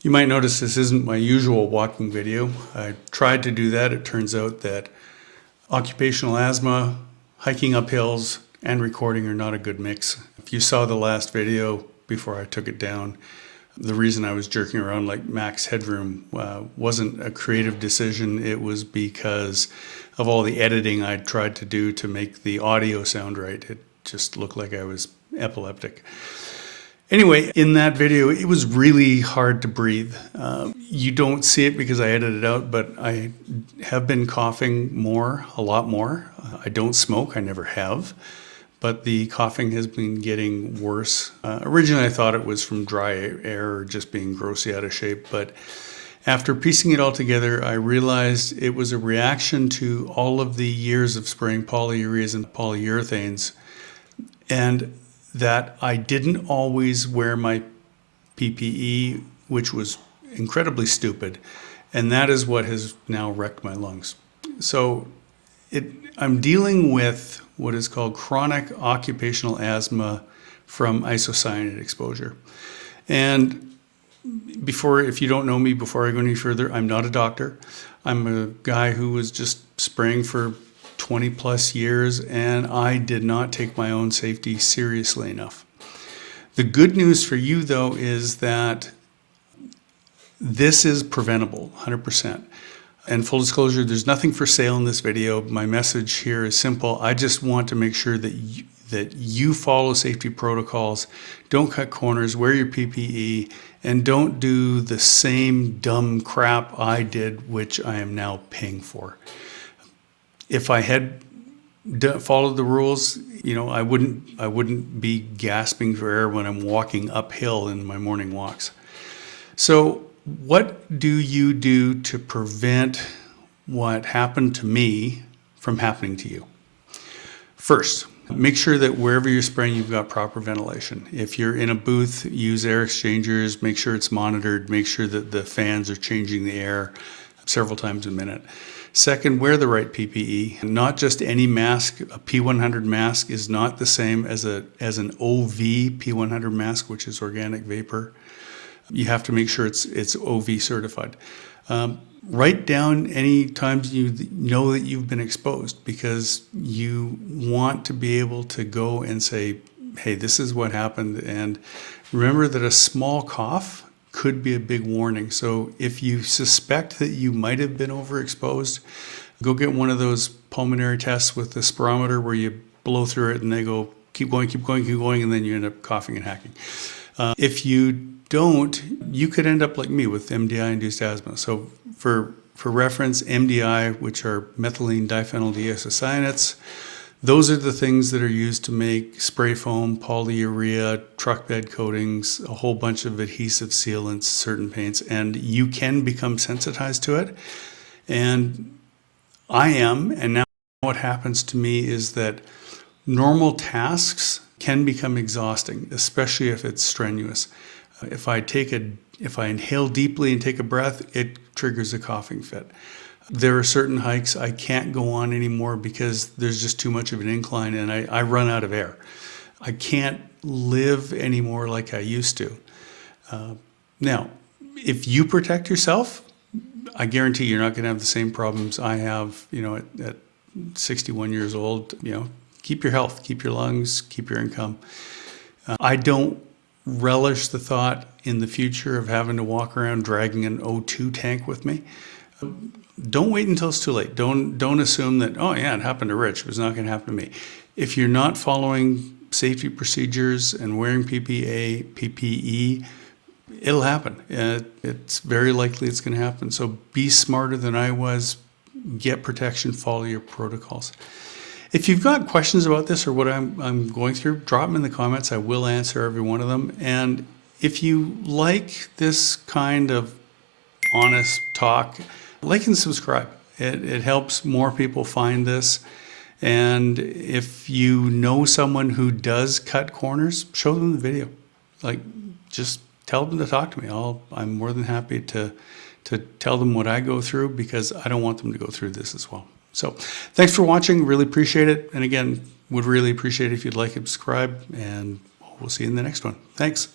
You might notice this isn't my usual walking video. I tried to do that. It turns out that occupational asthma, hiking up hills, and recording are not a good mix. If you saw the last video before I took it down, the reason I was jerking around like max headroom wasn't a creative decision. It was because of all the editing I tried to do to make the audio sound right. It just looked like I was epileptic. Anyway, in that video, it was really hard to breathe. You don't see it because I edited it out, but I have been coughing more, a lot more. I don't smoke, I never have, but the coughing has been getting worse. Originally, I thought it was from dry air or just being grossly out of shape, but after piecing it all together, I realized it was a reaction to all of the years of spraying polyureas and polyurethanes, and that I didn't always wear my PPE, which was incredibly stupid. And that is what has now wrecked my lungs. So I'm dealing with what is called chronic occupational asthma from isocyanate exposure. And if you don't know me, before I go any further, I'm not a doctor. I'm a guy who was just spraying for 20 plus years, and I did not take my own safety seriously enough. The good news for you though is that this is preventable 100%. And full disclosure, there's nothing for sale in this video. My message here is simple. I just want to make sure that you follow safety protocols, don't cut corners, wear your PPE, and don't do the same dumb crap I did, which I am now paying for. If I had followed the rules, I wouldn't be gasping for air when I'm walking uphill in my morning walks. So what do you do to prevent what happened to me from happening to you? First, make sure that wherever you're spraying, you've got proper ventilation. If you're in a booth, use air exchangers, make sure it's monitored, make sure that the fans are changing the air several times a minute. Second, wear the right PPE. Not just any mask. A P100 mask is not the same as an OV P100 mask, which is organic vapor. You have to make sure it's OV certified. Write down any times you know that you've been exposed, because you want to be able to go and say, hey, this is what happened. And remember that a small cough could be a big warning. So if you suspect that you might have been overexposed, go get one of those pulmonary tests with the spirometer where you blow through it and they go, keep going, keep going, keep going, and then you end up coughing and hacking. If you don't, you could end up like me with MDI-induced asthma. So for reference, MDI, which are methylene diphenyl diisocyanates, those are the things that are used to make spray foam, polyurea, truck bed coatings, a whole bunch of adhesive sealants, certain paints, and you can become sensitized to it. And I am, and now what happens to me is that normal tasks can become exhausting, especially if it's strenuous. If I inhale deeply and take a breath, it triggers a coughing fit. There are certain hikes I can't go on anymore because there's just too much of an incline and I run out of air. I can't live anymore like I used to. Now, if you protect yourself, I guarantee you're not going to have the same problems I have, at 61 years old. Keep your health, keep your lungs, keep your income. I don't relish the thought in the future of having to walk around dragging an O2 tank with me. Don't wait until it's too late. Don't assume that, oh yeah, it happened to Rich, it was not going to happen to me. If you're not following safety procedures and wearing PPE, it'll happen. It's very likely it's going to happen. So be smarter than I was, get protection, follow your protocols. If you've got questions about this or what I'm going through, drop them in the comments. I will answer every one of them. And if you like this kind of honest talk, like and subscribe. It helps more people find this. And if you know someone who does cut corners, show them the video. Just tell them to talk to me. I'm more than happy to tell them what I go through, because I don't want them to go through this as well. So thanks for watching. Really appreciate it. And again, would really appreciate it if you'd like and subscribe, and we'll see you in the next one. Thanks.